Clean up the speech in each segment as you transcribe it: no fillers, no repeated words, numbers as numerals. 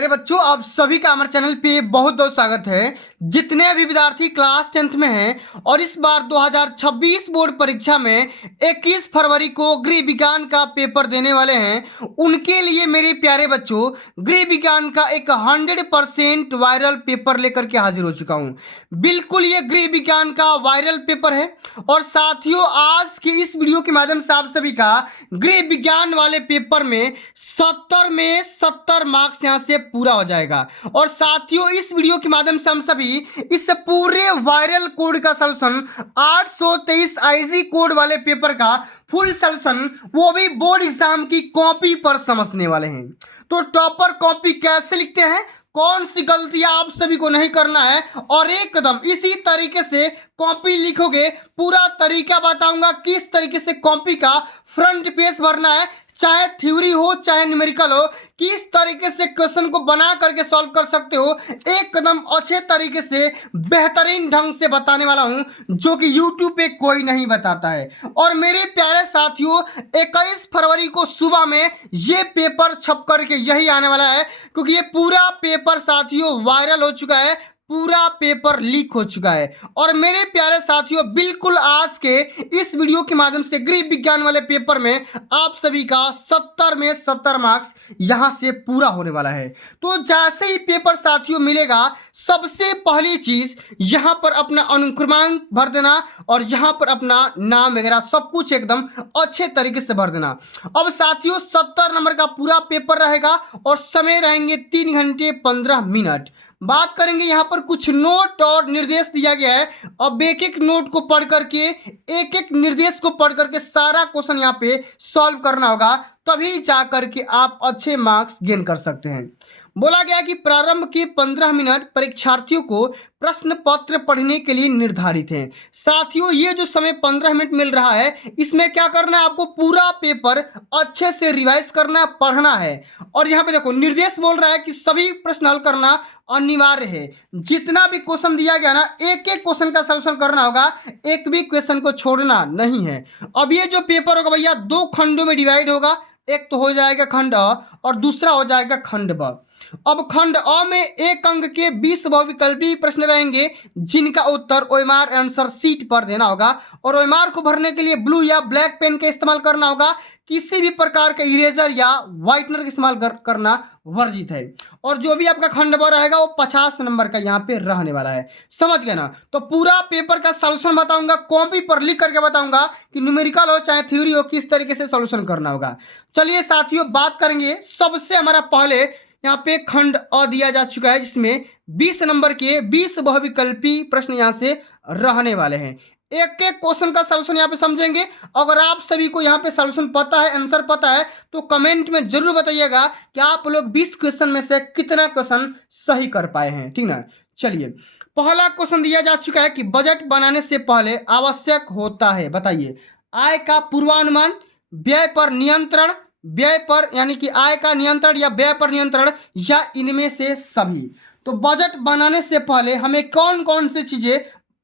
अरे बच्चों, आप सभी का हमारे चैनल पे बहुत बहुत स्वागत है। जितने भी विद्यार्थी क्लास 10th में हैं और इस बार 2026 बोर्ड परीक्षा में 21 फरवरी को गृह विज्ञान का पेपर देने वाले हैं, उनके लिए मेरे प्यारे बच्चों गृह विज्ञान का एक 100% वायरल पेपर लेकर के हाजिर हो चुका हूँ। बिल्कुल ये गृह विज्ञान का वायरल पेपर है और साथियों आज की इस वीडियो के माध्यम से आप सभी का गृह विज्ञान वाले पेपर में 70 में 70 मार्क्स यहाँ से पूरा हो जाएगा। और साथियों इस वीडियो के माध्यम से हम सभी इस पूरे वायरल कोड का सलूशन 823 आईजी कोड वाले पेपर का फुल सलूशन वो भी बोर्ड एग्जाम की कॉपी पर समझने वाले हैं। तो टॉपर कॉपी कैसे लिखते हैं, कौन सी गलतियां आप सभी को नहीं करना है और एकदम इसी तरीके से कॉपी लिखोगे, पूरा तरीका बताऊंगा किस तरीके से कॉपी का फ्रंट पेज भरना है, चाहे थ्योरी हो चाहे न्यूमेरिकल हो, किस तरीके से क्वेश्चन को बना करके सॉल्व कर सकते हो, एकदम अच्छे तरीके से बेहतरीन ढंग से बताने वाला हूं जो कि YouTube पे कोई नहीं बताता है। और मेरे प्यारे साथियों 21 फरवरी को सुबह में ये पेपर छप करके यही आने वाला है, क्योंकि ये पूरा पेपर साथियों वायरल हो चुका है, पूरा पेपर लीक हो चुका है। और मेरे प्यारे साथियों बिल्कुल आज के इस वीडियो के माध्यम से गृह विज्ञान वाले पेपर में आप सभी का 70 में 70 मार्क्स यहां से पूरा होने वाला है। तो जैसे ही पेपर साथियों मिलेगा, सबसे पहली चीज यहां पर अपना अनुक्रमांक भर देना और यहां पर अपना नाम वगैरह सब कुछ एकदम अच्छे तरीके से भर देना। अब साथियों 70 नंबर का पूरा पेपर रहेगा और समय रहेंगे 3 घंटे 15 मिनट। बात करेंगे यहाँ पर कुछ नोट और निर्देश दिया गया है। अब एक एक नोट को पढ़ करके, एक एक निर्देश को पढ़ करके सारा क्वेश्चन यहाँ पे सॉल्व करना होगा, तभी जा करके आप अच्छे मार्क्स गेन कर सकते हैं। बोला गया कि प्रारंभ के 15 मिनट परीक्षार्थियों को प्रश्न पत्र पढ़ने के लिए निर्धारित हैं। साथियों ये जो समय 15 मिनट मिल रहा है, इसमें क्या करना है, आपको पूरा पेपर अच्छे से रिवाइज करना, पढ़ना है। और यहाँ पे देखो निर्देश बोल रहा है कि सभी प्रश्न हल करना अनिवार्य है। जितना भी क्वेश्चन दिया गया ना, एक एक क्वेश्चन का सलूशन करना होगा, एक भी क्वेश्चन को छोड़ना नहीं है। अब ये जो पेपर होगा भैया 2 खंडों में डिवाइड होगा, एक तो हो जाएगा खंड अ और दूसरा हो जाएगा खंड ब। अब खंड अ में एक अंक के 20 बहुविकल्पी प्रश्न रहेंगे, जिनका उत्तर ओएमआर आंसर शीट पर देना होगा। और ओएमआर को भरने के लिए ब्लू या ब्लैक पेन का इस्तेमाल करना होगा, किसी भी प्रकार का इरेजर या व्हाइटनर का इस्तेमाल करना वर्जित है। और जो भी आपका खंड ब रहेगा वो 50 नंबर का यहाँ पे रहने वाला है। समझ गए ना? तो पूरा पेपर का सॉल्यूशन बताऊंगा, कॉपी पर लिख करके बताऊंगा कि न्यूमेरिकल हो चाहे थ्योरी हो, किस तरीके से सॉल्यूशन करना होगा। चलिए साथियों बात करेंगे। सबसे हमारा पहले यहाँ पे खंड अ दिया जा चुका है, जिसमें 20 नंबर के 20 बहुविकल्पी प्रश्न यहाँ से रहने वाले हैं। एक एक क्वेश्चन का सॉल्यूशन यहाँ पे समझेंगे। अगर आप सभी को यहाँ पे सॉल्यूशन पता है, आंसर पता है, तो कमेंट में जरूर बताइएगा कि आप लोग 20 क्वेश्चन में से कितना क्वेश्चन सही कर पाए हैं। ठीक ना? चलिए पहला क्वेश्चन दिया जा चुका है कि बजट बनाने से पहले आवश्यक होता है, बताइए, आय का पूर्वानुमान, व्यय पर नियंत्रण, व्यय पर यानी कि आय का नियंत्रण या व्यय पर नियंत्रण, या इनमें से सभी। तो बजट बनाने से पहले हमें कौन कौन सी चीजें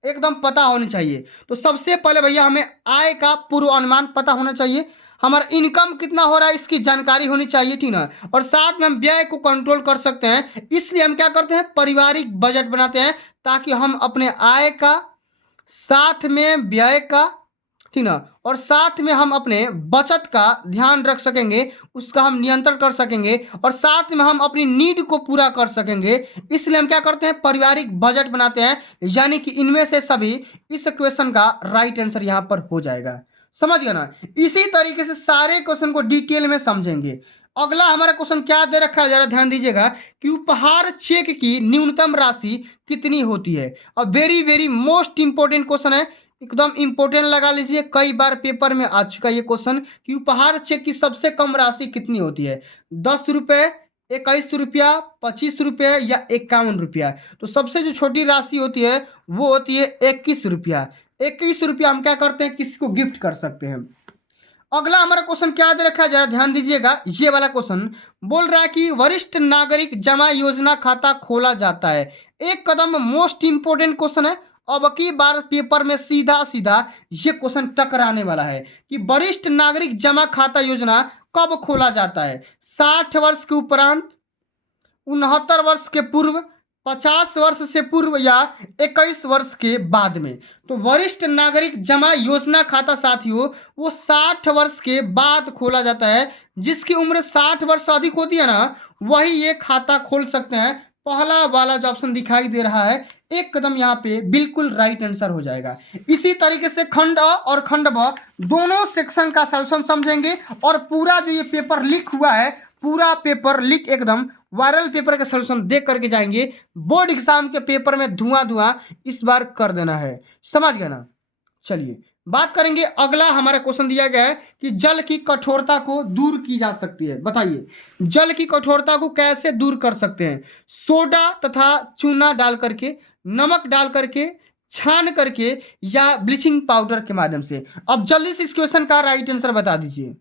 एकदम पता होनी चाहिए? तो सबसे पहले भैया हमें आय का पूर्वानुमान पता होना चाहिए, हमारा इनकम कितना हो रहा है इसकी जानकारी होनी चाहिए। ठीक ना? और साथ में हम व्यय को कंट्रोल कर सकते हैं, इसलिए हम क्या करते हैं, पारिवारिक बजट बनाते हैं, ताकि हम अपने आय का साथ में व्यय का, ठीक ना, और साथ में हम अपने बचत का ध्यान रख सकेंगे, उसका हम नियंत्रण कर सकेंगे, और साथ में हम अपनी नीड को पूरा कर सकेंगे। इसलिए हम क्या करते हैं, पारिवारिक बजट बनाते हैं। यानी कि इनमें से सभी, इस क्वेश्चन का राइट आंसर यहां पर हो जाएगा। समझ गए ना? इसी तरीके से सारे क्वेश्चन को डिटेल में समझेंगे। अगला हमारा क्वेश्चन क्या दे रखा है, जरा ध्यान दीजिएगा कि उपहार चेक की न्यूनतम राशि कितनी होती है। अब very very most important question है, एकदम इंपोर्टेंट लगा लीजिए, कई बार पेपर में आ चुका ये क्वेश्चन कि उपहार चेक की सबसे कम राशि कितनी होती है, 10 रुपये, 21 रुपया, 25 रुपये या 51 रुपया। तो सबसे जो छोटी राशि होती है वो होती है 21 रुपया। 21 रुपया हम क्या करते हैं, किसी को गिफ्ट कर सकते हैं। अगला हमारा क्वेश्चन क्या दे रखा है, जरा ध्यान दीजिएगा। ये वाला क्वेश्चन बोल रहा है कि वरिष्ठ नागरिक जमा योजना खाता खोला जाता है। एक कदम मोस्ट इंपोर्टेंट क्वेश्चन है। अब की बार पेपर में सीधा सीधा ये क्वेश्चन टकराने वाला है कि वरिष्ठ नागरिक जमा खाता योजना कब खोला जाता है, 60 वर्ष के उपरांत, 69 वर्ष के पूर्व, 50 वर्ष से पूर्व या 21 वर्ष के बाद में। तो वरिष्ठ नागरिक जमा योजना खाता साथियों वो 60 वर्ष के बाद खोला जाता है। जिसकी उम्र 60 वर्ष से अधिक होती है ना, वही ये खाता खोल सकते हैं। पहला वाला जो ऑप्शन दिखाई दे रहा है एक कदम यहाँ पे बिल्कुल राइट आंसर हो जाएगा। इसी तरीके से खंड अ और खंड ब दोनों सेक्शन का सॉल्यूशन समझेंगे और पूरा जो ये पेपर लीक हुआ है, पूरा पेपर लीक एकदम वायरल पेपर का सॉल्यूशन देख करके जाएंगे। बोर्ड एग्जाम के पेपर में धुआं इस बार कर देना है, समझ गए ना। चलिए बात करेंगे, अगला हमारा क्वेश्चन दिया गया है कि जल की कठोरता को दूर की जा सकती है। बताइए जल की कठोरता को कैसे दूर कर सकते हैं? सोडा तथा चूना डाल करके, नमक डाल करके, छान करके, या ब्लीचिंग पाउडर के माध्यम से। अब जल्दी से इस क्वेश्चन का राइट आंसर बता दीजिए।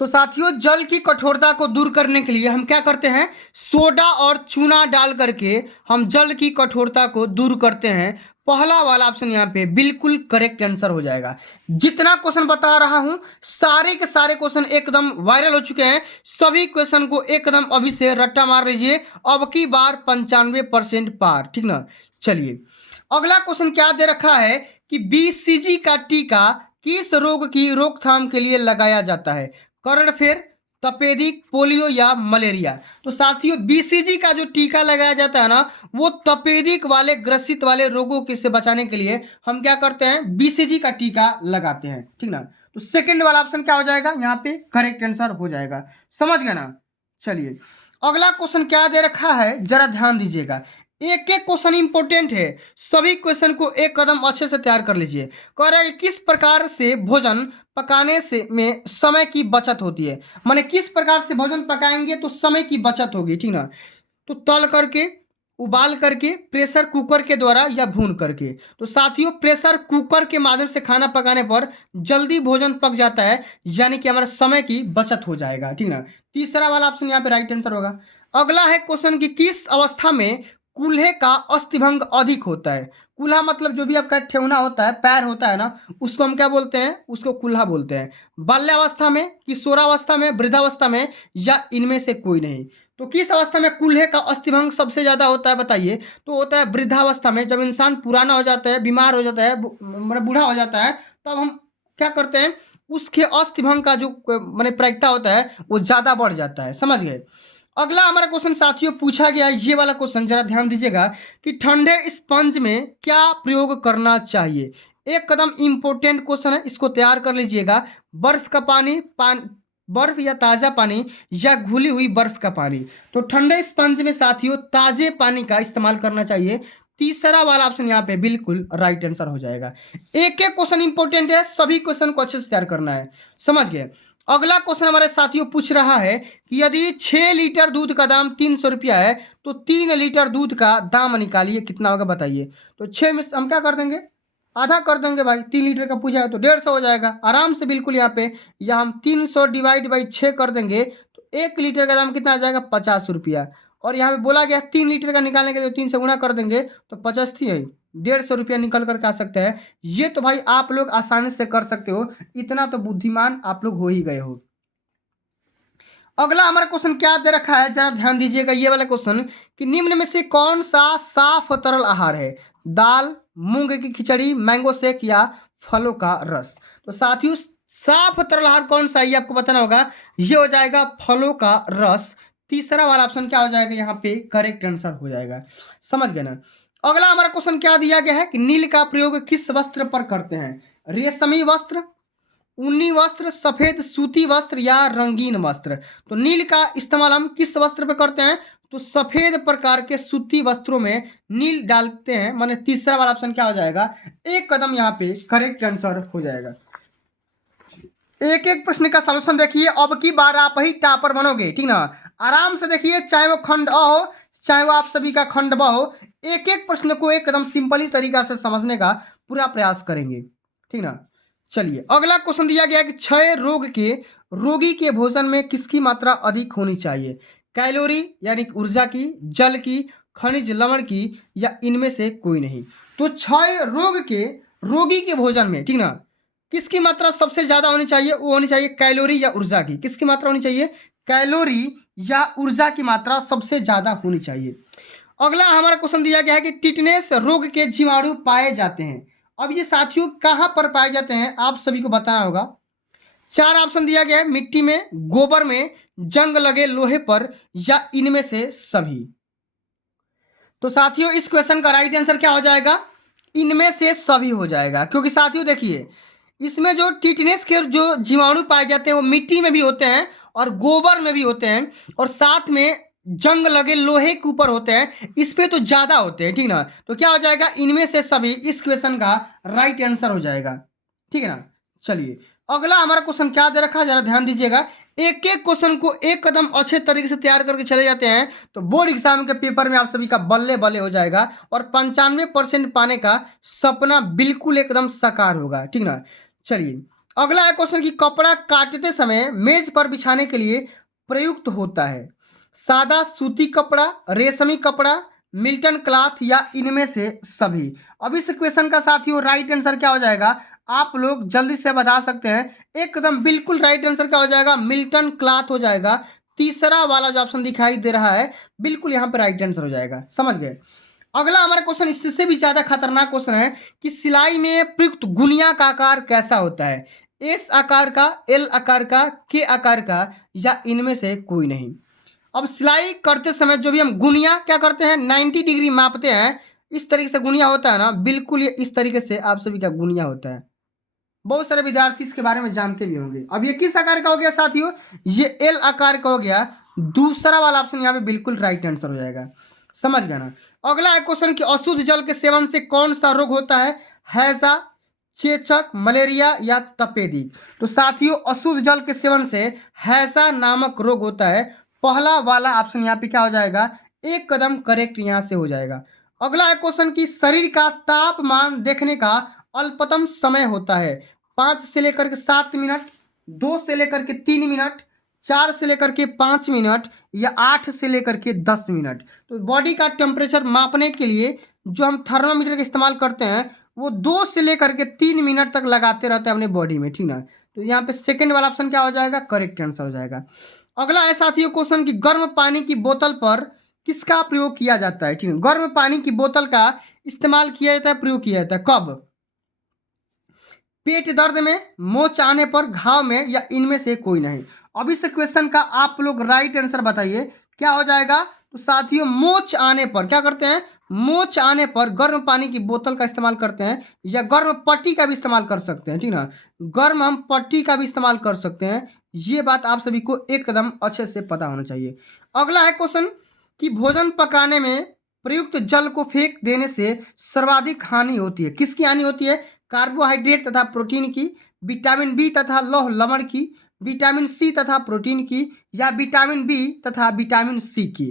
तो साथियों जल की कठोरता को दूर करने के लिए हम क्या करते हैं? सोडा और चूना डाल करके हम जल की कठोरता को दूर करते हैं। पहला वाला ऑप्शन यहाँ पे बिल्कुल करेक्ट आंसर हो जाएगा। जितना क्वेश्चन बता रहा हूं सारे के सारे क्वेश्चन एकदम वायरल हो चुके हैं। सभी क्वेश्चन को एकदम अभी से रट्टा मार लीजिए, अब की बार 95% पार, ठीक ना। चलिए अगला क्वेश्चन क्या दे रखा है कि बीसीजी का टीका किस रोग की रोकथाम के लिए लगाया जाता है? कर्णफेर, तपेदिक, पोलियो या मलेरिया। तो साथियों बीसीजी का जो टीका लगाया जाता है ना, वो तपेदिक वाले ग्रसित वाले रोगों के से बचाने के लिए हम क्या करते हैं? बीसीजी का टीका लगाते हैं, ठीक ना। तो सेकंड वाला ऑप्शन क्या हो जाएगा? यहाँ पे करेक्ट आंसर हो जाएगा, समझ गए ना। चलिए अगला क्वेश्चन क्या दे रखा है जरा ध्यान दीजिएगा। एक एक क्वेश्चन इंपॉर्टेंट है, सभी क्वेश्चन को एक कदम अच्छे से तैयार कर लीजिए। कह रहा है कि किस प्रकार से भोजन पकाने से में समय की बचत होती है? माने किस प्रकार से भोजन पकाएंगे तो समय की बचत होगी, ठीक ना। तो तल करके, उबाल करके, प्रेशर कुकर के द्वारा या भून करके। तो साथियों प्रेशर कुकर के माध्यम से खाना पकाने पर जल्दी भोजन पक जाता है, यानी कि हमारा समय की बचत हो जाएगा, ठीक ना। तीसरा वाला ऑप्शन यहाँ पे राइट आंसर होगा। अगला है क्वेश्चन कि किस अवस्था में कूल्हे का अस्थिभंग अधिक होता है? कूल्हा मतलब जो भी आपका ठेहुना होता है, पैर होता है ना, उसको हम क्या बोलते हैं? उसको कूल्हा बोलते हैं। बाल्यावस्था में, किशोरावस्था में, वृद्धावस्था में, या इनमें से कोई नहीं। तो किस अवस्था में कूल्हे का अस्थिभंग सबसे ज्यादा होता है बताइए? तो होता है वृद्धावस्था में। जब इंसान पुराना हो जाता है, बीमार हो जाता है, मतलब बूढ़ा हो जाता है, तब हम क्या करते हैं? उसके अस्थिभंग का जो माने प्रायिकता होता है वो ज्यादा बढ़ जाता है, समझ गए। अगला हमारा क्वेश्चन साथियों पूछा गया ये वाला क्वेश्चन जरा ध्यान दीजिएगा कि ठंडे स्पंज में क्या प्रयोग करना चाहिए? एक कदम इंपॉर्टेंट क्वेश्चन है, इसको तैयार कर लीजिएगा। बर्फ का पानी, बर्फ या ताज़ा पानी, या घुली हुई बर्फ का पानी। तो ठंडे स्पंज में साथियों ताजे पानी का इस्तेमाल करना चाहिए। तीसरा वाला ऑप्शन यहाँ पे बिल्कुल राइट आंसर हो जाएगा। एक एक क्वेश्चन इंपॉर्टेंट है, सभी क्वेश्चन को अच्छे से तैयार करना है, समझ गए। अगला क्वेश्चन हमारे साथियों पूछ रहा है कि यदि 6 लीटर दूध का दाम 300 रुपया है तो 3 लीटर दूध का दाम निकालिए, कितना होगा बताइए। तो 6 में हम क्या कर देंगे? आधा कर देंगे भाई। 3 लीटर का पूछा है तो 150 हो जाएगा आराम से, बिल्कुल यहाँ पे। या हम 300 डिवाइड बाई 6 कर देंगे तो 1 लीटर का दाम कितना आ जाएगा? 50 रुपया। और यहाँ पे बोला गया 3 लीटर का निकालने के लिए 3 से गुणा कर देंगे तो 50 थी है, 150 रुपया निकल करके आ सकता है। ये तो भाई आप लोग आसानी से कर सकते हो, इतना तो बुद्धिमान आप लोग हो ही गए हो। अगला हमारा क्वेश्चन क्या दे रखा है जरा ध्यान दीजिएगा ये वाला क्वेश्चन कि निम्न में से कौन सा साफ तरल आहार है? दाल, मूंग की खिचड़ी, मैंगो शेक, या फलों का रस। तो साथियों साफ तरल आहार कौन सा है ये आपको बताना होगा। ये हो जाएगा फलों का रस। तीसरा वाला ऑप्शन क्या हो जाएगा? यहाँ पे करेक्ट आंसर हो जाएगा, समझ गए ना। अगला हमारा क्वेश्चन क्या दिया गया है कि नील का प्रयोग किस वस्त्र पर करते हैं? रेशमी वस्त्र, ऊनी वस्त्र, सफेद सूती वस्त्र, या रंगीन वस्त्र। तो नील का इस्तेमाल हम किस वस्त्र पे करते हैं? तो सफेद प्रकार के सूती वस्त्रों में नील डालते हैं। माने तीसरा वाला ऑप्शन क्या हो जाएगा? एक कदम यहाँ पे करेक्ट आंसर हो जाएगा। एक एक प्रश्न का सॉल्यूशन देखिए, अब की बार आप ही टॉपर बनोगे, ठीक ना। आराम से देखिए, चाहे वो खंड अ हो चाहे वो आप सभी का खंड ब हो, एक एक प्रश्न को एकदम सिंपली तरीका से समझने का पूरा प्रयास करेंगे, ठीक ना। चलिए अगला क्वेश्चन दिया गया कि क्षय रोग के रोगी के भोजन में किसकी मात्रा अधिक होनी चाहिए? कैलोरी यानी ऊर्जा की, जल की, खनिज लवण की, या इनमें से कोई नहीं। तो क्षय रोग के रोगी के भोजन में, ठीक ना, किसकी मात्रा सबसे ज्यादा होनी चाहिए? वो होनी चाहिए कैलोरी या ऊर्जा की। किसकी मात्रा होनी चाहिए? कैलोरी या ऊर्जा की मात्रा सबसे ज़्यादा होनी चाहिए। अगला हमारा क्वेश्चन दिया गया है कि टिटनेस रोग के जीवाणु पाए जाते हैं। अब ये साथियों कहाँ पर पाए जाते हैं आप सभी को बताना होगा। 4 ऑप्शन दिया गया है, मिट्टी में, गोबर में, जंग लगे लोहे पर या इनमें से सभी। तो साथियों इस क्वेश्चन का राइट आंसर क्या हो जाएगा? इनमें से सभी हो जाएगा, क्योंकि साथियों देखिए इसमें जो टिटनेस के जो जीवाणु पाए जाते हैं वो मिट्टी में भी होते हैं और गोबर में भी होते हैं और साथ में जंग लगे लोहे के ऊपर होते हैं, इस पे तो ज्यादा होते हैं, ठीक ना। तो क्या हो जाएगा? इनमें से सभी इस क्वेश्चन का राइट आंसर हो जाएगा, ठीक है ना। चलिए अगला हमारा क्वेश्चन क्या दे रखा है जरा ध्यान दीजिएगा। एक एक क्वेश्चन को एक कदम अच्छे तरीके से तैयार करके चले जाते हैं तो बोर्ड एग्जाम के पेपर में आप सभी का बल्ले बल्ले हो जाएगा और 95% पाने का सपना बिल्कुल एकदम साकार होगा, ठीक ना। चलिए अगला है क्वेश्चन की कपड़ा काटते समय मेज पर बिछाने के लिए प्रयुक्त होता है सादा सूती कपड़ा, रेशमी कपड़ा, मिल्टन क्लॉथ या इनमें से सभी। अब इस क्वेश्चन का साथियों राइट आंसर क्या हो जाएगा आप लोग जल्दी से बता सकते हैं? एकदम बिल्कुल राइट आंसर क्या हो जाएगा? मिल्टन क्लॉथ हो जाएगा। तीसरा वाला जो ऑप्शन दिखाई दे रहा है बिल्कुल यहाँ पे राइट आंसर हो जाएगा, समझ गए। अगला हमारा क्वेश्चन इससे भी ज्यादा खतरनाक क्वेश्चन है कि सिलाई में प्रयुक्त गुनिया का आकार कैसा होता है? एस आकार का, एल आकार का, के आकार का या इनमें से कोई नहीं। अब सिलाई करते समय जो भी हम गुनिया क्या करते हैं 90 डिग्री मापते हैं, इस तरीके से गुनिया होता है ना, बिल्कुल ये इस तरीके से आप सभी का गुनिया होता है। बहुत सारे विद्यार्थी इसके बारे में जानते भी होंगे। अब ये किस आकार का हो गया साथियों? ये एल आकार का हो गया। दूसरा वाला ऑप्शन यहाँ पे बिल्कुल राइट आंसर हो जाएगा, समझ गया ना। अगला है क्वेश्चन कि अशुद्ध जल के सेवन से कौन सा रोग होता है? हैजा, चेचक, मलेरिया या तपेदिक। तो साथियों अशुद्ध जल के सेवन से हैजा नामक रोग होता है। पहला वाला ऑप्शन यहाँ पे क्या हो जाएगा? एक कदम करेक्ट यहाँ से हो जाएगा। अगला है क्वेश्चन कि शरीर का तापमान देखने का अल्पतम समय होता है 5 से लेकर के 7 मिनट, 2 से लेकर के 3 मिनट, 4 से लेकर के 5 मिनट या 8 से लेकर के 10 मिनट। तो बॉडी का टेम्परेचर मापने के लिए जो हम थर्मामीटर का इस्तेमाल करते हैं वो 2 से लेकर के 3 मिनट तक लगाते रहते हैं अपने बॉडी में, ठीक ना। तो यहाँ पे सेकेंड वाला ऑप्शन क्या हो जाएगा? करेक्ट आंसर हो जाएगा। अगला है साथियों क्वेश्चन कि गर्म पानी की बोतल पर किसका प्रयोग किया जाता है? ठीक है, गर्म पानी की बोतल का इस्तेमाल किया जाता है, प्रयोग किया जाता है कब? पेट दर्द में, मोच आने पर, घाव में या इनमें से कोई नहीं। अब इस क्वेश्चन का आप लोग राइट आंसर बताइए क्या हो जाएगा? तो साथियों मोच आने पर क्या करते हैं? मोच आने पर गर्म पानी की बोतल का इस्तेमाल करते हैं या गर्म पट्टी का भी इस्तेमाल कर सकते हैं, ठीक ना। गर्म हम पट्टी का भी इस्तेमाल कर सकते हैं, ये बात आप सभी को एकदम अच्छे से पता होना चाहिए। अगला है क्वेश्चन कि भोजन पकाने में प्रयुक्त जल को फेंक देने से सर्वाधिक हानि होती है, किसकी हानि होती है? कार्बोहाइड्रेट तथा प्रोटीन की, विटामिन बी तथा लौह लवण की, विटामिन सी तथा प्रोटीन की या विटामिन बी तथा विटामिन सी की।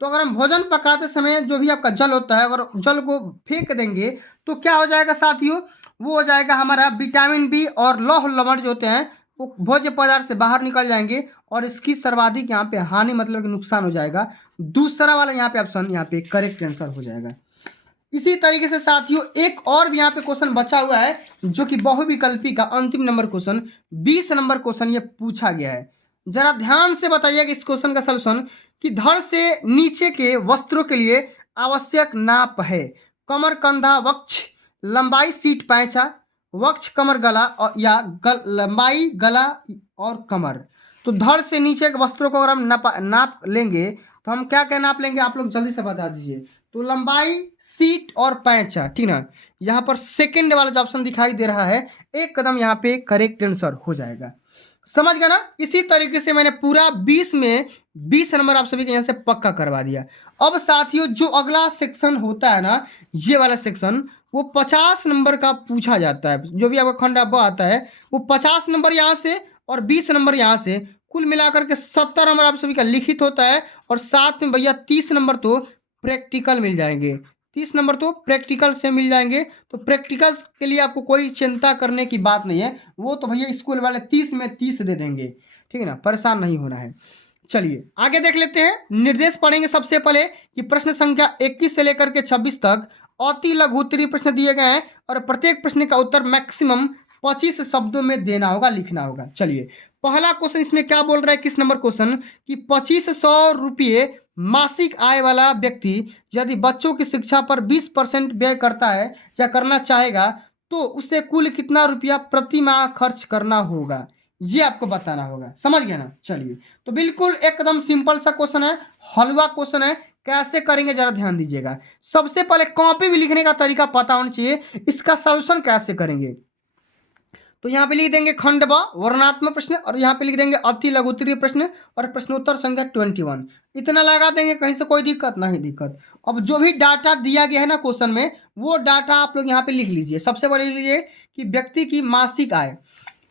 तो अगर हम भोजन पकाते समय जो भी आपका जल होता है अगर जल को फेंक देंगे तो क्या हो जाएगा साथियों? वो हो जाएगा हमारा विटामिन बी और लौह लवण जो होते हैं वो भोज्य पदार्थ से बाहर निकल जाएंगे और इसकी सर्वाधिक यहाँ पे हानि मतलब कि नुकसान हो जाएगा। दूसरा वाला यहाँ पे ऑप्शन यहाँ पे करेक्ट आंसर हो जाएगा। इसी तरीके से साथियों एक और भी यहाँ पे क्वेश्चन बचा हुआ है जो कि बहुविकल्पी का अंतिम नंबर क्वेश्चन 20 नंबर क्वेश्चन ये पूछा गया है। जरा ध्यान से बताइएगा इस क्वेश्चन का सलूशन कि धड़ से नीचे के वस्त्रों के लिए आवश्यक नाप है कमर, कंधा, वक्ष, लंबाई सीट पैंचा, वक्ष, कमर, गला और या लंबाई गला और कमर। तो धड़ से नीचे के वस्त्रों को अगर हम नाप लेंगे तो हम क्या क्या नाप लेंगे आप लोग जल्दी से बता दीजिए। तो लंबाई, सीट और पैंचा, ठीक ना। यहाँ पर सेकंड वाला जो ऑप्शन दिखाई दे रहा है एक कदम यहाँ पे करेक्ट आंसर हो जाएगा, समझ गया ना। इसी तरीके से मैंने पूरा 20 में 20 नंबर आप सभी के यहाँ से पक्का करवा दिया। अब साथियों जो अगला सेक्शन होता है ना ये वाला सेक्शन वो 50 नंबर का पूछा जाता है। जो भी आपका खंड अब आता है वो 50 नंबर यहाँ से और 20 नंबर यहाँ से कुल मिलाकर के 70 नंबर आप सभी का लिखित होता है और साथ में भैया 30 नंबर तो प्रैक्टिकल मिल जाएंगे। 30 नंबर तो प्रैक्टिकल से मिल जाएंगे। तो प्रैक्टिकल के लिए आपको कोई चिंता करने की बात नहीं है, वो तो भैया स्कूल वाले 30 में 30 दे देंगे, ठीक है ना, परेशान नहीं होना है। चलिए आगे देख लेते हैं, निर्देश पढ़ेंगे सबसे पहले कि प्रश्न संख्या 21 से लेकर के 26 तक अति लघु उत्तरीय प्रश्न दिए गए हैं और प्रत्येक प्रश्न का उत्तर मैक्सिमम 25 शब्दों में देना होगा, लिखना होगा। चलिए पहला क्वेश्चन इसमें क्या बोल रहा है, किस नंबर क्वेश्चन, कि 2500 रुपये मासिक आय वाला व्यक्ति यदि बच्चों की शिक्षा पर 20% व्यय करता है या करना चाहेगा तो उसे कुल कितना रुपया प्रति माह खर्च करना होगा, ये आपको बताना होगा। समझ गया ना। चलिए, तो बिल्कुल एकदम सिंपल सा क्वेश्चन है, हलवा क्वेश्चन है। कैसे करेंगे जरा ध्यान दीजिएगा। सबसे पहले कॉपी में लिखने का तरीका पता होना चाहिए, इसका सॉल्यूशन कैसे करेंगे। तो यहाँ पे लिख देंगे खंड ब वर्णात्मक प्रश्न, और यहाँ पे लिख देंगे अति लघुत्तरीय प्रश्न और प्रश्नोत्तर संख्या 21। इतना लगा देंगे, कहीं से कोई दिक्कत नहीं दिक्कत। अब जो भी डाटा दिया गया है ना क्वेश्चन में, वो डाटा आप लोग यहाँ पे लिख लीजिए। सबसे पहले लिख लीजिए कि व्यक्ति की मासिक आय।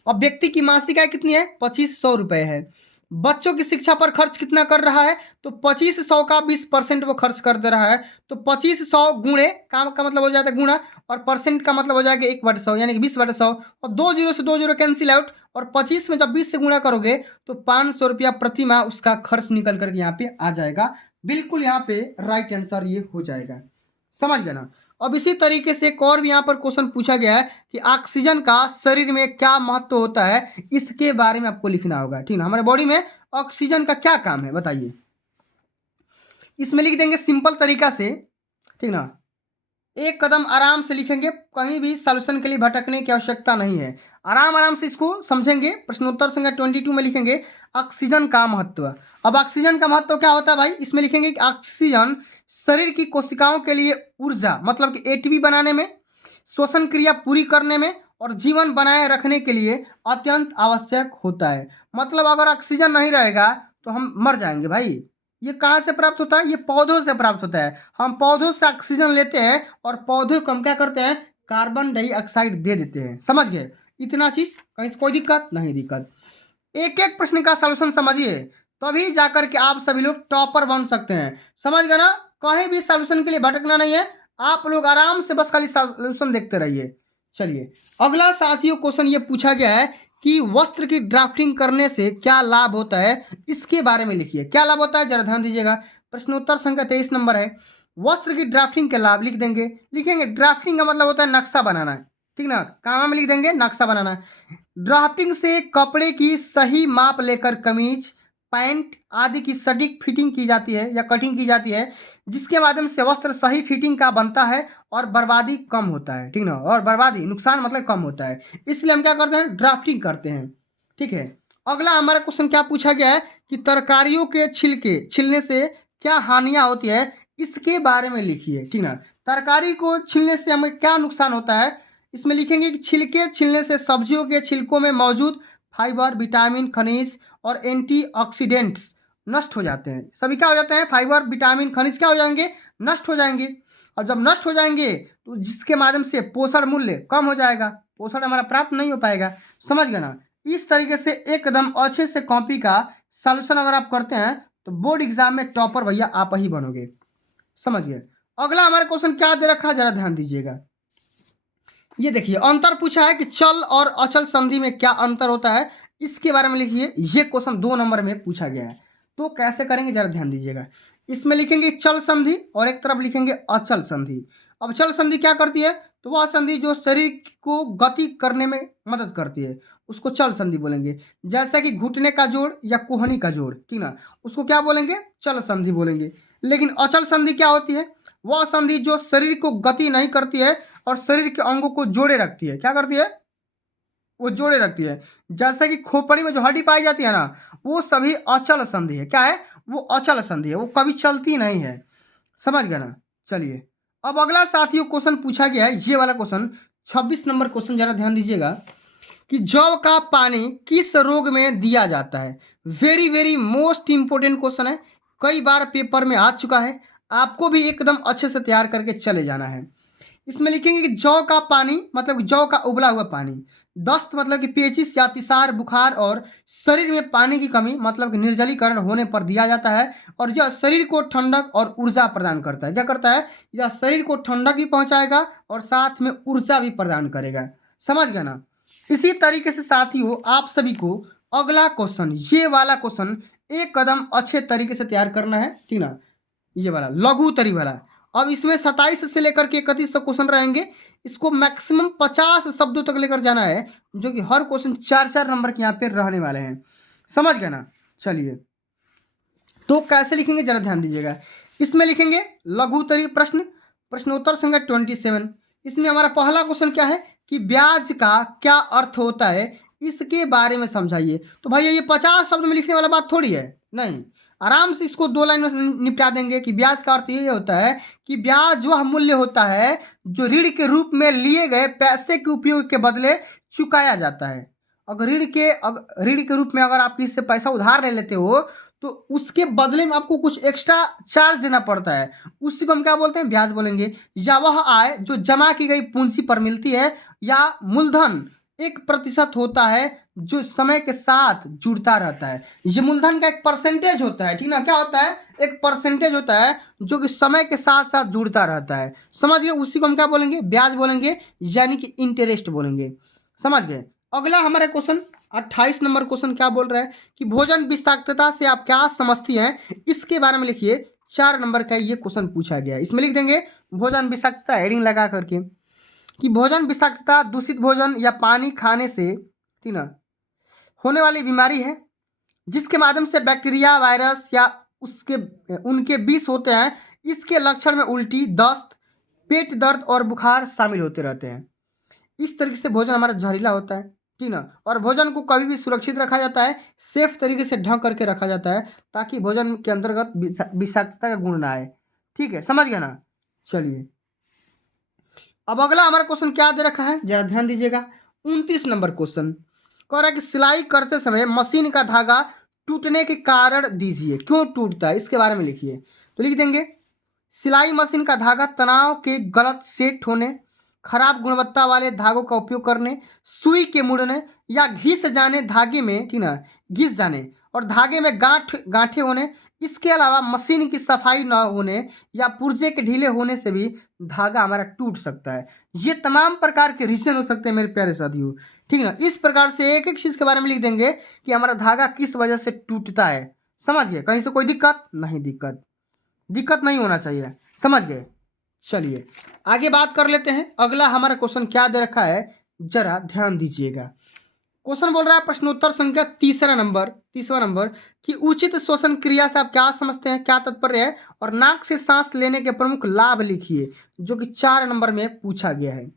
अब व्यक्ति की मासिक आय कितनी है, 2500 रुपये है। बच्चों की शिक्षा पर खर्च कितना कर रहा है, तो 2500 का 20% वो खर्च कर दे रहा है। तो 2500 गुणे का मतलब हो जाता है गुणा, और परसेंट का मतलब हो जाएगा 1/100 यानी कि 20/100। और 2 जीरो से 2 जीरो कैंसिल आउट, और 25 में जब 20 से गुणा करोगे तो 500 रुपया प्रति माह उसका खर्च निकल करके यहाँ पे आ जाएगा। बिल्कुल यहाँ पे राइट आंसर ये हो जाएगा। समझ गए ना। अब इसी तरीके से एक और भी यहाँ पर क्वेश्चन पूछा गया है कि ऑक्सीजन का शरीर में क्या महत्व होता है, इसके बारे में आपको लिखना होगा। ठीक ना, हमारे बॉडी में ऑक्सीजन का क्या काम है बताइए। इसमें लिख देंगे सिंपल तरीका से। ठीक ना, एक कदम आराम से लिखेंगे, कहीं भी सॉल्यूशन के लिए भटकने की आवश्यकता नहीं है। आराम आराम से इसको समझेंगे। प्रश्नोत्तर संख्या 22 में लिखेंगे ऑक्सीजन का महत्व। अब ऑक्सीजन का महत्व क्या होता है भाई, इसमें लिखेंगे कि ऑक्सीजन शरीर की कोशिकाओं के लिए ऊर्जा मतलब कि एटीपी बनाने में, श्वसन क्रिया पूरी करने में और जीवन बनाए रखने के लिए अत्यंत आवश्यक होता है। मतलब अगर ऑक्सीजन नहीं रहेगा तो हम मर जाएंगे भाई। ये कहाँ से प्राप्त होता है, ये पौधों से प्राप्त होता है। हम पौधों से ऑक्सीजन लेते हैं और पौधों को हम क्या करते हैं, कार्बन डाइऑक्साइड दे देते हैं। समझ गए, इतना चीज, कहीं से कोई दिक्कत नहीं दिक्कत। एक एक प्रश्न का सॉल्यूशन समझिए, तभी जाकर के आप सभी लोग टॉपर बन सकते हैं। समझ गए ना, कहीं भी सॉल्यूशन के लिए भटकना नहीं है। आप लोग आराम से बस खाली सॉल्यूशन देखते रहिए। चलिए, अगला साथियों क्वेश्चन ये पूछा गया है कि वस्त्र की ड्राफ्टिंग करने से क्या लाभ होता है, इसके बारे में लिखिए। क्या लाभ होता है जरा ध्यान दीजिएगा। प्रश्नोत्तर संख्या 23 नंबर है। वस्त्र की ड्राफ्टिंग के लाभ लिख देंगे। लिखेंगे ड्राफ्टिंग का मतलब होता है नक्शा बनाना। ठीक ना, काम में लिख देंगे नक्शा बनाना। ड्राफ्टिंग से कपड़े की सही माप लेकर कमीज, पैंट आदि की सटीक फिटिंग की जाती है या कटिंग की जाती है, जिसके माध्यम से वस्त्र सही फिटिंग का बनता है और बर्बादी कम होता है। ठीक ना, और बर्बादी नुकसान मतलब कम होता है, इसलिए हम क्या करते हैं, ड्राफ्टिंग करते हैं। ठीक है, अगला हमारा क्वेश्चन क्या पूछा गया है कि तरकारियों के छिलके छिलने से क्या हानियां होती है, इसके बारे में लिखिए। ठीक ना, तरकारी को छीलने से हमें क्या नुकसान होता है, इसमें लिखेंगे कि छिलके छिलने से सब्जियों के छिलकों में मौजूद फाइबर, विटामिन, खनिज और एंटीऑक्सीडेंट्स नष्ट हो जाते हैं। सभी क्या हो जाते हैं, फाइबर, विटामिन, खनिज क्या हो जाएंगे, नष्ट हो जाएंगे। और जब नष्ट हो जाएंगे तो जिसके माध्यम से पोषण मूल्य कम हो जाएगा, पोषण हमारा प्राप्त नहीं हो पाएगा। समझ गए ना। इस तरीके से एकदम अच्छे से कॉपी का सॉल्यूशन अगर आप करते हैं तो बोर्ड एग्जाम में टॉपर भैया आप ही बनोगे। समझ गए। अगला हमारा क्वेश्चन क्या दे रखा है जरा ध्यान दीजिएगा। ये देखिए, अंतर पूछा है कि चल और अचल संधि में क्या अंतर होता है, इसके बारे में लिखिए। ये क्वेश्चन 2 नंबर में पूछा गया है, तो कैसे करेंगे जरा ध्यान दीजिएगा। इसमें लिखेंगे चल संधि और एक तरफ लिखेंगे अचल संधि। अब चल संधि क्या करती है, तो वह संधि जो शरीर को गति करने में मदद करती है, उसको चल संधि बोलेंगे। जैसा कि घुटने का जोड़ या कोहनी का जोड़, ठीक ना, उसको क्या बोलेंगे, चल संधि बोलेंगे। लेकिन अचल संधि क्या होती है, वह संधि जो शरीर को गति नहीं करती है और शरीर के अंगों को जोड़े रखती है। क्या करती है, वो जोड़े रखती है। जैसे कि खोपड़ी में जो हड्डी पाई जाती है ना, वो सभी अचल संधि है। क्या है, वो अचल संधि है, वो कभी चलती नहीं है। समझ गए ना। चलिए, अब अगला साथियों क्वेश्चन पूछा गया है, ये वाला क्वेश्चन 26 नंबर क्वेश्चन, जरा ध्यान दीजिएगा कि जौ का पानी किस रोग में दिया जाता है। Very very most important question है, कई बार पेपर में आ चुका है, आपको भी एकदम अच्छे से तैयार करके चले जाना है। इसमें लिखेंगे कि जौ का पानी मतलब जौ का उबला हुआ पानी, दस्त मतलब कि पेचिश या अतिसार, बुखार और शरीर में पानी की कमी मतलब कि निर्जलीकरण होने पर दिया जाता है। और यह शरीर को ठंडक और ऊर्जा प्रदान करता है। क्या करता है, यह शरीर को ठंडक भी पहुंचाएगा और साथ में ऊर्जा भी प्रदान करेगा। समझ गए ना। इसी तरीके से साथियों आप सभी को अगला क्वेश्चन, ये वाला क्वेश्चन एक कदम अच्छे तरीके से तैयार करना है। ठीक ना, ये वाला लघु तरी वाला। अब इसमें 27 से लेकर के 31 क्वेश्चन रहेंगे। इसको मैक्सिमम 50 शब्दों तक लेकर जाना है, जो कि हर क्वेश्चन 4-4 नंबर के यहाँ पे रहने वाले हैं। समझ गए ना। चलिए, तो कैसे लिखेंगे जरा ध्यान दीजिएगा। इसमें लिखेंगे लघु उत्तरीय प्रश्न, प्रश्नोत्तर संख्या 27। इसमें हमारा पहला क्वेश्चन क्या है कि ब्याज का क्या अर्थ होता है, इसके बारे में समझाइए। तो भैया ये 50 शब्द में लिखने वाला बात थोड़ी है, नहीं, आराम से इसको 2 लाइन में निपटा देंगे कि ब्याज का अर्थ ये होता है कि ब्याज वह मूल्य होता है जो ऋण के रूप में लिए गए पैसे के उपयोग के बदले चुकाया जाता है। अगर ऋण के रूप में अगर आप किसी से पैसा उधार ले लेते हो तो उसके बदले में आपको कुछ एक्स्ट्रा चार्ज देना पड़ता है, उसी को हम क्या बोलते हैं, ब्याज बोलेंगे। या वह आय जो जमा की गई पूंजी पर मिलती है, या मूलधन 1% होता है जो समय के साथ जुड़ता रहता है। ये मूलधन का एक परसेंटेज होता है, ठीक ना, क्या होता है, एक परसेंटेज होता है जो कि समय के साथ साथ जुड़ता रहता है। समझ गए, उसी को हम क्या बोलेंगे, ब्याज बोलेंगे, यानी कि इंटरेस्ट बोलेंगे। समझ गए। अगला हमारा क्वेश्चन 28 नंबर क्वेश्चन क्या बोल रहा है कि भोजन विषाक्तता से आप क्या समझती हैं, इसके बारे में लिखिए। 4 नंबर का ये क्वेश्चन पूछा गया है। इसमें लिख देंगे भोजन विषाक्तता हेडिंग लगा करके कि भोजन विषाक्तता दूषित भोजन या पानी खाने से, ठीक ना, होने वाली बीमारी है जिसके माध्यम से बैक्टीरिया, वायरस या उनके विष होते हैं। इसके लक्षण में उल्टी, दस्त, पेट दर्द और बुखार शामिल होते रहते हैं। इस तरीके से भोजन हमारा जहरीला होता है, ठीक ना, और भोजन को कभी भी सुरक्षित रखा जाता है, सेफ तरीके से ढक करके रखा जाता है ताकि भोजन के अंतर्गत विषाक्तता का गुण ना आए। ठीक है, समझ गया ना। चलिए, अब अगला हमारा क्वेश्चन क्या दे रखा है, जरा ध्यान दीजिएगा। 29 नंबर क्वेश्चन कह रहा है कि सिलाई करते समय मशीन का धागा टूटने के कारण दीजिए, क्यों टूटता है इसके बारे में लिखिए। तो लिख देंगे सिलाई मशीन का धागा तनाव के गलत सेट होने, खराब गुणवत्ता वाले धागों का उपयोग करने, सुई के मुड़ने या घिस जाने, धागे में, ठीक ना, घिस जाने और धागे में गांठे होने। इसके अलावा मशीन की सफाई न होने या पुर्जे के ढीले होने से भी धागा हमारा टूट सकता है। ये तमाम प्रकार के रीजन हो सकते हैं मेरे प्यारे साथियों, ठीक ना। इस प्रकार से एक एक चीज़ के बारे में लिख देंगे कि हमारा धागा किस वजह से टूटता है। समझ गए, कहीं से कोई दिक्कत नहीं होना चाहिए। समझ गए। चलिए आगे बात कर लेते हैं। अगला हमारा क्वेश्चन क्या दे रखा है, जरा ध्यान दीजिएगा। क्वेश्चन बोल रहा है प्रश्नोत्तर संख्या तीसरा नंबर कि उचित श्वसन क्रिया से आप क्या समझते हैं, क्या तात्पर्य है, और नाक से सांस लेने के प्रमुख लाभ लिखिए, जो कि 4 नंबर में पूछा गया है।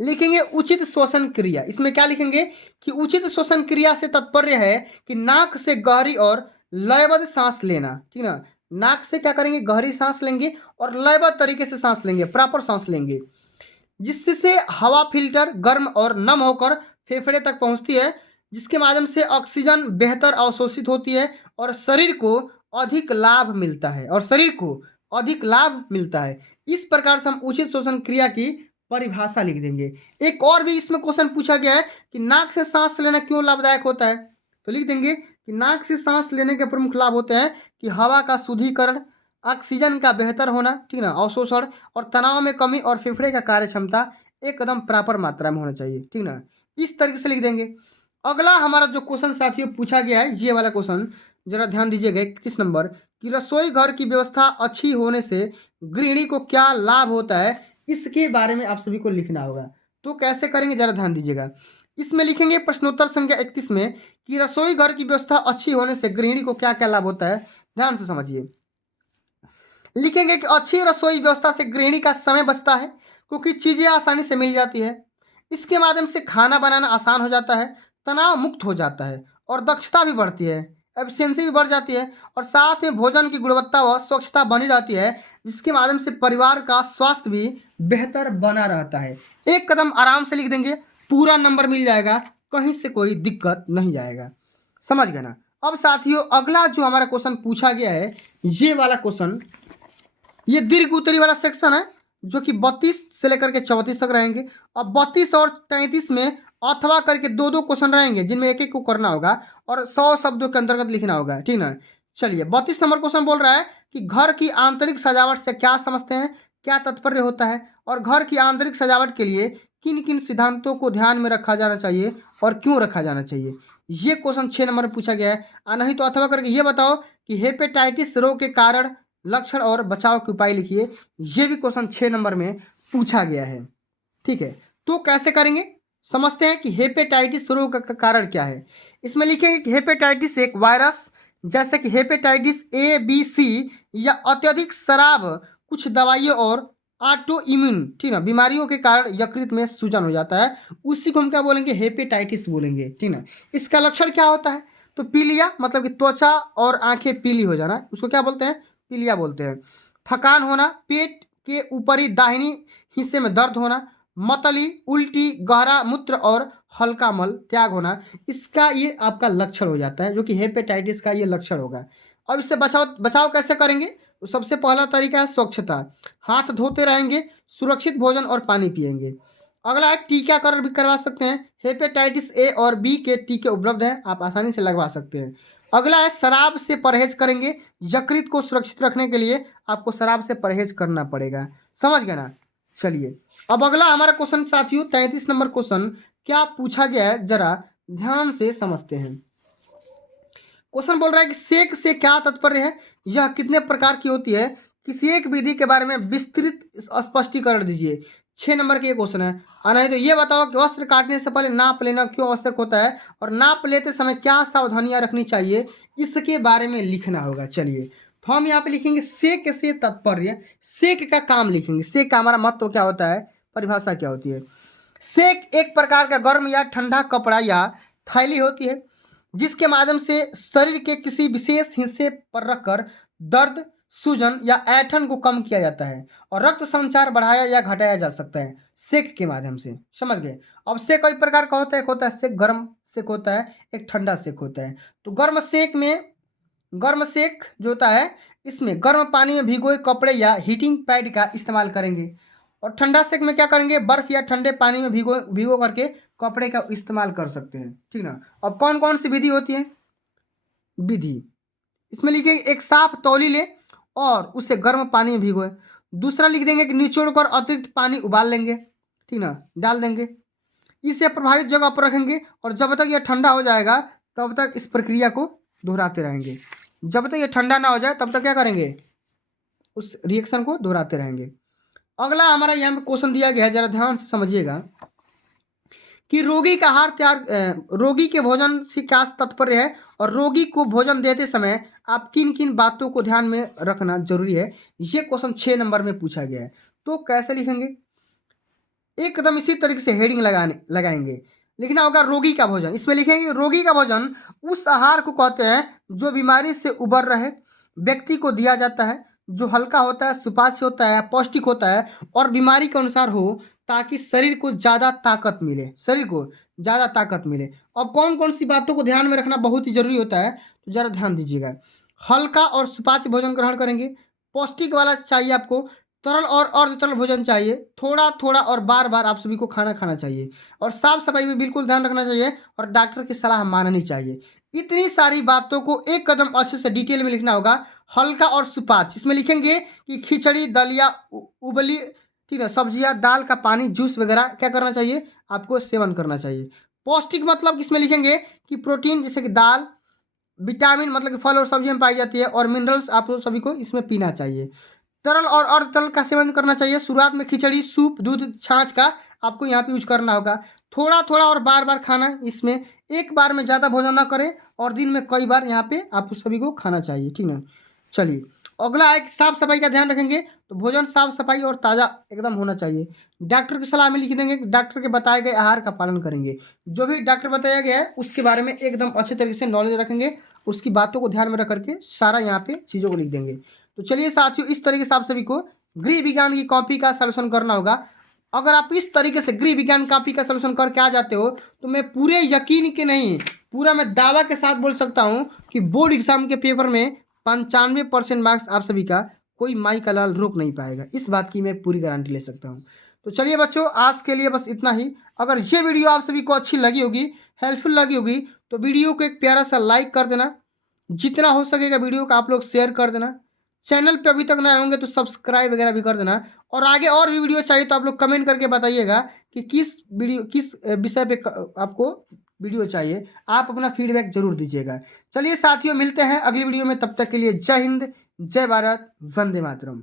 लिखेंगे उचित श्वसन क्रिया। इसमें क्या लिखेंगे कि उचित श्वसन क्रिया से तात्पर्य है कि नाक से गहरी और लयबद्ध सांस लेना, ठीक ना। नाक से क्या करेंगे, गहरी सांस लेंगे और लयबद्ध तरीके से सांस लेंगे, प्रॉपर सांस लेंगे, जिससे हवा फिल्टर गर्म और नम होकर फेफड़े तक पहुंचती है, जिसके माध्यम से ऑक्सीजन बेहतर अवशोषित होती है और शरीर को अधिक लाभ मिलता है। इस प्रकार से हम उचित श्वसन क्रिया की परिभाषा लिख देंगे। एक और भी इसमें क्वेश्चन पूछा गया है कि नाक से सांस लेना क्यों लाभदायक होता है। तो लिख देंगे कि नाक से सांस लेने के प्रमुख लाभ होते हैं कि हवा का शुद्धिकरण, ऑक्सीजन का बेहतर होना, ठीक ना, अवशोषण और तनाव में कमी, और फेफड़े का कार्य क्षमता एकदम प्रॉपर मात्रा में होना चाहिए, ठीक ना। इस तरीके से लिख देंगे। अगला हमारा जो क्वेश्चन साथियों पूछा गया है, ये वाला क्वेश्चन जरा ध्यान दीजिएगा। 31 नंबर कि रसोई घर की व्यवस्था अच्छी होने से गृहिणी को क्या लाभ होता है, इसके बारे में आप सभी को लिखना होगा। तो कैसे करेंगे, जरा ध्यान दीजिएगा। इसमें लिखेंगे प्रश्नोत्तर संख्या 31 में कि रसोई घर की व्यवस्था अच्छी होने से गृहिणी को क्या क्या लाभ होता है। ध्यान से समझिए। लिखेंगे कि अच्छी रसोई व्यवस्था से गृहिणी का समय बचता है, क्योंकि चीज़ें आसानी से मिल जाती है। इसके माध्यम से खाना बनाना आसान हो जाता है, तनाव मुक्त हो जाता है और दक्षता भी बढ़ती है, एफिशिएंसी भी बढ़ जाती है, और साथ में भोजन की गुणवत्ता व स्वच्छता बनी रहती है, जिसके माध्यम से परिवार का स्वास्थ्य भी बेहतर बना रहता है। एक कदम आराम से लिख देंगे, पूरा नंबर मिल जाएगा, कहीं से कोई दिक्कत नहीं जाएगा। समझ गए ना। अब साथियों अगला जो हमारा क्वेश्चन पूछा गया है, ये वाला क्वेश्चन, ये दीर्घ उत्तरी वाला सेक्शन है, जो कि 32 से लेकर के 34 तक रहेंगे। अब 32 और 33 में अथवा करके 2-2 क्वेश्चन रहेंगे, जिनमें एक एक को करना होगा और 100 शब्दों के अंतर्गत लिखना होगा, ठीक ना। चलिए 32 नंबर क्वेश्चन बोल रहा है कि घर की आंतरिक सजावट से क्या समझते हैं, क्या तात्पर्य होता है, और घर की आंतरिक सजावट के लिए किन किन सिद्धांतों को ध्यान में रखा जाना चाहिए और क्यों रखा जाना चाहिए। ये क्वेश्चन 6 नंबर में पूछा गया है। नहीं तो अथवा करके ये बताओ कि हेपेटाइटिस रोग के कारण, लक्षण और बचाव के उपाय लिखिए। ये भी क्वेश्चन 6 नंबर में पूछा गया है। ठीक है, तो कैसे करेंगे समझते हैं कि हेपेटाइटिस रोग का कारण क्या है। इसमें लिखेंगे कि हेपेटाइटिस एक वायरस जैसे कि हेपेटाइटिस ए बी सी या अत्यधिक शराब कुछ दवाइयों और ऑटो इम्यून ठीक ना बीमारियों के कारण यकृत में सूजन हो जाता है, उसी को हम क्या बोलेंगे हेपेटाइटिस बोलेंगे ठीक ना। इसका लक्षण क्या होता है तो पीलिया मतलब कि त्वचा और आंखें पीली हो जाना, उसको क्या बोलते हैं पीलिया बोलते हैं। थकान होना, पेट के ऊपरी दाहिनी हिस्से में दर्द होना, मतली, उल्टी, गहरा मूत्र और हल्का मल त्याग होना, इसका ये आपका लक्षण हो जाता है जो कि हेपेटाइटिस का ये लक्षण होगा। अब इससे बचाव बचाव कैसे करेंगे तो सबसे पहला तरीका है स्वच्छता, हाथ धोते रहेंगे, सुरक्षित भोजन और पानी पिएंगे। अगला है टीकाकरण भी करवा सकते हैं, हेपेटाइटिस ए और बी के टीके उपलब्ध हैं, आप आसानी से लगवा सकते हैं। अगला है शराब से परहेज करेंगे, यकृत को सुरक्षित रखने के लिए आपको शराब से परहेज करना पड़ेगा, समझ गए ना। चलिए अब अगला हमारा क्वेश्चन साथियों 33 नंबर क्वेश्चन क्या पूछा गया है जरा ध्यान से समझते हैं। क्वेश्चन बोल रहा है कि सेक से क्या तात्पर्य है, यह कितने प्रकार की होती है, किसी एक विधि के बारे में विस्तृत स्पष्टीकरण दीजिए। 6 नंबर के ये क्वेश्चन है। और नहीं तो ये बताओ कि वस्त्र काटने से पहले नाप लेना क्यों आवश्यक होता है और नाप लेते समय क्या सावधानियां रखनी चाहिए, इसके बारे में लिखना होगा। चलिए तो हम यहाँ पे लिखेंगे सेक से तात्पर्य, सेक का काम लिखेंगे, सेक का हमारा महत्व क्या होता है, परिभाषा क्या होती है। सेक एक प्रकार का गर्म या ठंडा कपड़ा या थैली होती है जिसके माध्यम से शरीर के किसी विशेष हिस्से पर रखकर दर्द, सूजन या ऐंठन को कम किया जाता है और रक्त संचार बढ़ाया या घटाया जा सकता है सेक के माध्यम से, समझ गए। अब सेक कई प्रकार का होता है, एक होता है सेक गर्म सेक होता है, एक ठंडा सेक होता है। तो गर्म सेक जो होता है इसमें गर्म पानी में भिगोए कपड़े या हीटिंग पैड का इस्तेमाल करेंगे और ठंडा सेक में क्या करेंगे बर्फ या ठंडे पानी में भिगो भिगो करके कपड़े का इस्तेमाल कर सकते हैं, ठीक ना। अब कौन कौन सी विधि होती है विधि, इसमें लिखेंगे एक साफ तौली ले और उसे गर्म पानी में भिगोए। दूसरा लिख देंगे कि निचोड़ कर अतिरिक्त पानी उबाल लेंगे, ठीक ना, डाल देंगे, इसे प्रभावित जगह पर रखेंगे और जब तक यह ठंडा हो जाएगा तब तक इस प्रक्रिया को दोहराते रहेंगे। जब तक ये ठंडा ना हो जाए तब तक क्या करेंगे उस रिएक्शन को दोहराते रहेंगे। अगला हमारा यहाँ पे क्वेश्चन दिया गया है, जरा ध्यान से समझिएगा कि रोगी का आहार त्याग रोगी के भोजन से क्या तात्पर्य है और रोगी को भोजन देते समय आप किन किन बातों को ध्यान में रखना जरूरी है, ये क्वेश्चन 6 नंबर में पूछा गया है। तो कैसे लिखेंगे एकदम इसी तरीके से हेडिंग लगाएंगे, लिखना होगा रोगी का भोजन। इसमें लिखेंगे रोगी का भोजन उस आहार को कहते हैं जो बीमारी से उबर रहे व्यक्ति को दिया जाता है, जो हल्का होता है, सुपाच्य होता है, पौष्टिक होता है और बीमारी के अनुसार हो ताकि शरीर को ज़्यादा ताकत मिले, शरीर को ज़्यादा ताकत मिले। अब कौन कौन सी बातों को ध्यान में रखना बहुत ही जरूरी होता है तो ज़रा ध्यान दीजिएगा। हल्का और सुपाच्य भोजन ग्रहण करेंगे, पौष्टिक वाला चाहिए आपको, तरल और अर्ध तरल भोजन चाहिए, थोड़ा थोड़ा और बार बार आप सभी को खाना खाना चाहिए और साफ सफाई भी बिल्कुल ध्यान रखना चाहिए और डॉक्टर की सलाह माननी चाहिए। इतनी सारी बातों को एक कदम अच्छे से डिटेल में लिखना होगा। हल्का और सुपाच्य इसमें लिखेंगे कि खिचड़ी, दलिया, उबली ठीक है सब्जियां, दाल का पानी, जूस वगैरह क्या करना चाहिए आपको सेवन करना चाहिए। पौष्टिक मतलब इसमें लिखेंगे कि प्रोटीन जैसे कि दाल, विटामिन मतलब कि फल और सब्जियां में पाई जाती है और मिनरल्स आप सभी को इसमें पीना चाहिए। तरल और अर्ध तरल का सेवन करना चाहिए, शुरुआत में खिचड़ी, सूप, दूध, छाछ का आपको यहाँ पे यूज करना होगा। थोड़ा थोड़ा और बार बार खाना, इसमें एक बार में ज़्यादा भोजन ना करें और दिन में कई बार यहाँ पे आप सभी को खाना चाहिए, ठीक ना। चलिए अगला है साफ सफाई का ध्यान रखेंगे, तो भोजन साफ सफाई और ताज़ा एकदम होना चाहिए। डॉक्टर की सलाह में लिख देंगे, डॉक्टर के बताए गए आहार का पालन करेंगे, जो भी डॉक्टर बताया गया है उसके बारे में एकदम अच्छे तरीके से नॉलेज रखेंगे, उसकी बातों को ध्यान में रख करके सारा यहाँ पे चीज़ों को लिख देंगे। तो चलिए साथियों इस तरीके से आप सभी को गृह विज्ञान की कॉपी का सलूशन करना होगा। अगर आप इस तरीके से गृह विज्ञान कॉपी का सलूशन करके आ जाते हो तो मैं पूरे यकीन के नहीं पूरा मैं दावा के साथ बोल सकता हूँ कि बोर्ड एग्जाम के पेपर में 95% मार्क्स आप सभी का कोई माई का लाल रोक नहीं पाएगा, इस बात की मैं पूरी गारंटी ले सकता हूँ। तो चलिए बच्चों आज के लिए बस इतना ही। अगर ये वीडियो आप सभी को अच्छी लगी होगी, हेल्पफुल लगी होगी तो वीडियो को एक प्यारा सा लाइक कर देना, जितना हो सकेगा वीडियो को आप लोग शेयर कर देना, चैनल पे अभी तक नए होंगे तो सब्सक्राइब वगैरह भी कर देना और आगे और भी वीडियो चाहिए तो आप लोग कमेंट करके बताइएगा कि किस विषय पे आपको वीडियो चाहिए, आप अपना फीडबैक जरूर दीजिएगा। चलिए साथियों मिलते हैं अगली वीडियो में, तब तक के लिए जय हिंद, जय भारत, वंदे मातरम।